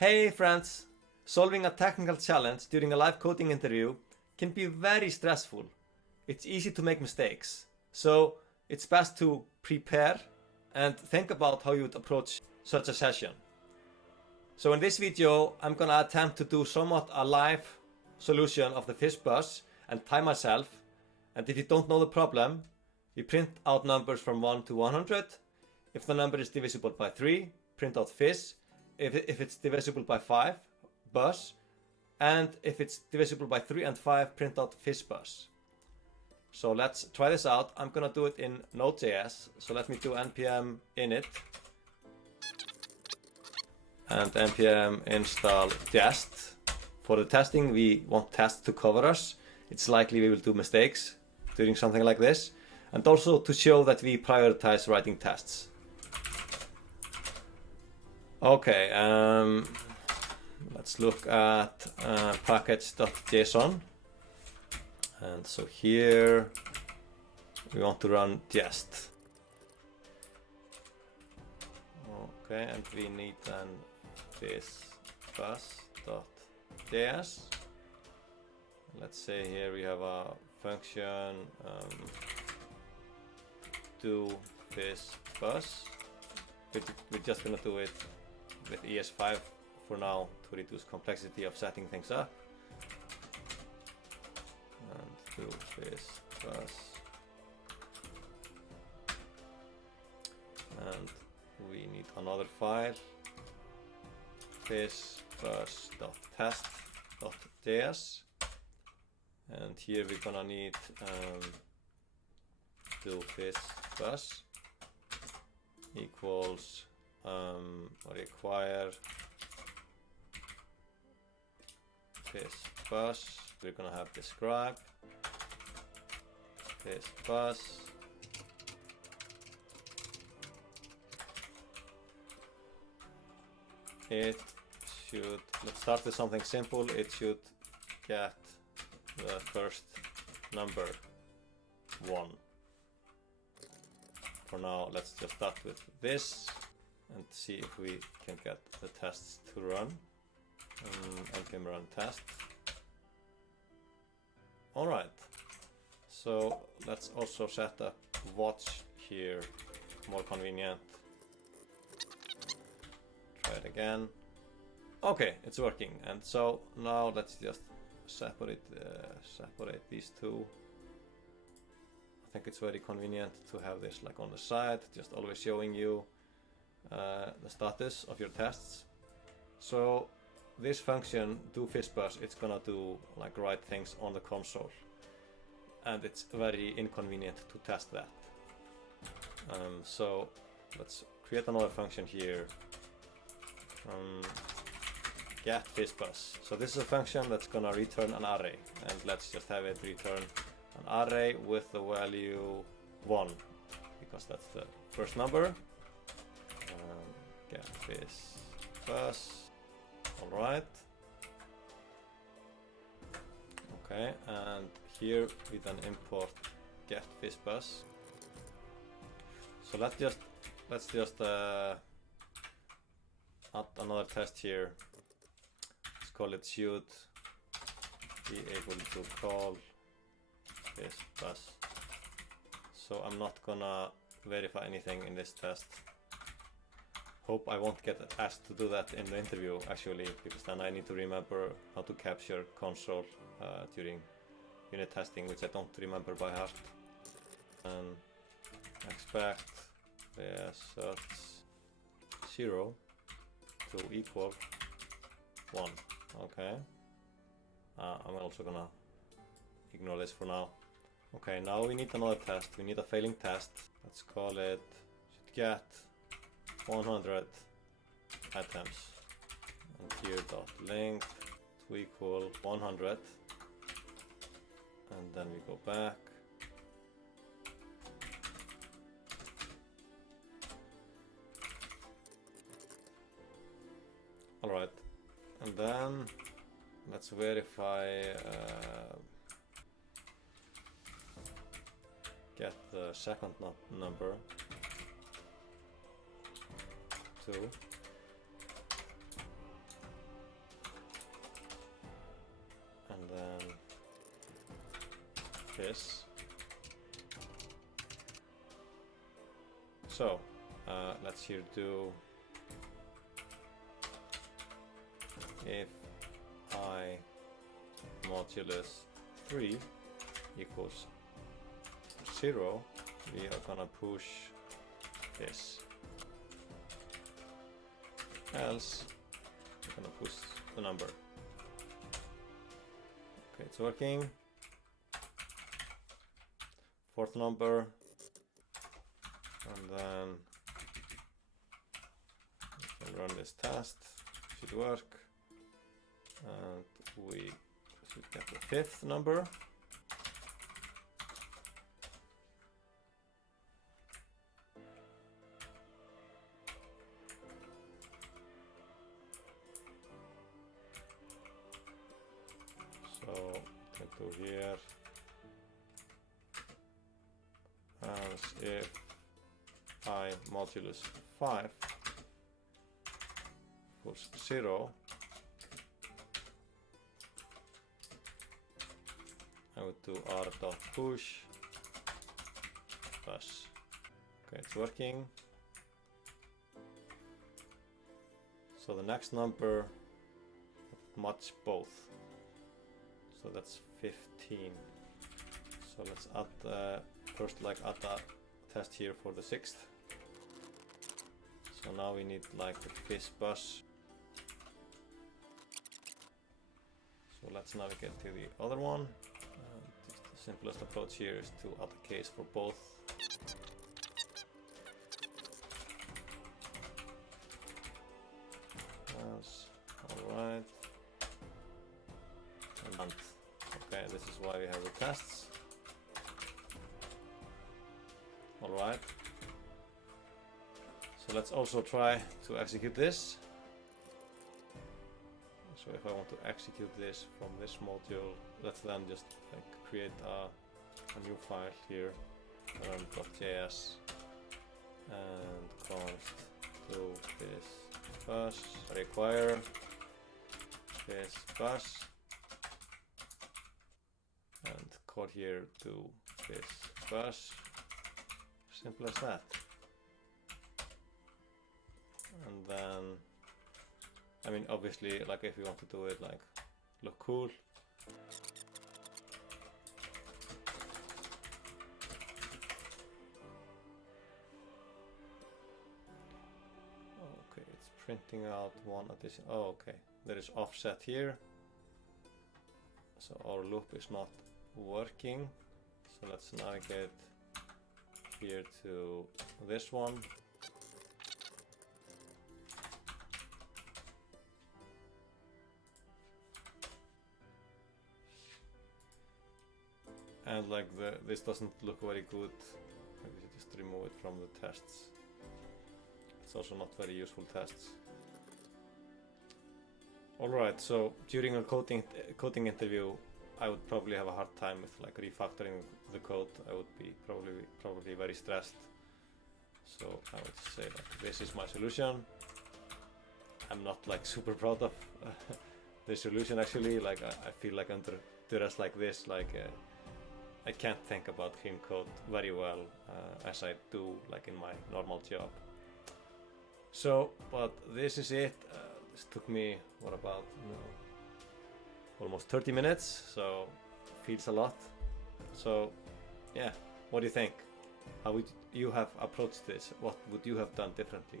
Hey friends! Solving a technical challenge during a live coding interview can be very stressful. It's easy to make mistakes. So it's best to prepare and think about how you would approach such a session. So in this video, I'm gonna attempt to do somewhat a live solution of the fish bus and time myself. And if you don't know the problem, you print out numbers from 1 to 100. If the number is divisible by 3, print out fish. If it's divisible by 5, bus. And if it's divisible by 3 and 5, print out fish bus. So let's try this out. I'm gonna do it in NodeJS. So let me do npm init and npm install jest. For the testing, we want test to cover us. It's likely we will do mistakes doing something like this. And also to show that we prioritize writing tests. Okay, let's look at package.json. And so here we want to run jest. Okay, and we need then this bus.js. Let's say here we have a function do this bus. We're just gonna do it with ES5 for now to reduce complexity of setting things up. And do this bus. And we need another file. This bus.test.js. And here we're gonna need do this bus equals require this bus. We're gonna have describe this bus it should, let's start with something simple. It should get the first number 1. For now, let's just start with this and see if we can get the tests to run. Npm run test. Alright, so let's also set up watch here, more convenient. Try it again. Okay, it's working. And so now let's just separate these two. I think it's very convenient to have this like on the side, just always showing you the status of your tests. So this function do fish bus, it's gonna do like write things on the console, and it's very inconvenient to test that. So let's create another function here. Get fish bus. So this is a function that's gonna return an array, and let's just have it return an array with the value 1 because that's the first number. Get fish bus. Alright. Okay, and here we then import get fish bus. So let's just add another test here. Let's call it should be able to call this bus. So I'm not gonna verify anything in this test. Hope I won't get asked to do that in the interview actually, because then I need to remember how to capture console during unit testing, which I don't remember by heart. And expect results 0 to equal 1. Okay. I'm also gonna ignore this for now. Okay, now we need another test. We need a failing test. Let's call it should get 100 items. And here dot length to equal 100. And then we go back. Alright. And then let's verify get the second number 2 this. So let's here do if I modulus 3 equals 0, we are gonna push this. Else we're gonna push the number. Okay, it's working. Fourth number, and then we can run this test. Should work, and we should get the fifth number. So go here, as if I modulus 5 equals 0, I would do r.push bus. Okay, it's working. So the next number match both. So that's 15. So let's add first add a test here for the 6th. So now we need like the fish bus. So let's navigate to the other one. The simplest approach here is to add a case for both. Yes, alright. And okay, this is why we have the tests. Alright. So let's also try to execute this. So if I want to execute this from this module, let's then just like create a new file here, run.js, and const to this bus, require this bus, and code here to this bus. Simple as that. And then, I mean, obviously, like if you want to do it like look cool, okay, it's printing out one addition. Oh, okay, there is offset here, so our loop is not working. So let's navigate here to this one. And like this doesn't look very good. Maybe we should just remove it from the tests. It's also not very useful tests. Alright, so during a coding interview, I would probably have a hard time with like refactoring the code. I would be probably very stressed. So I would say like this is my solution. I'm not like super proud of the solution actually. Like I feel like under duress like this, like I can't think about clean code very well as I do like in my normal job. So, but this is it. This took me what about almost 30 minutes, so feels a lot. So yeah, what do you think? How would you have approached this? What would you have done differently?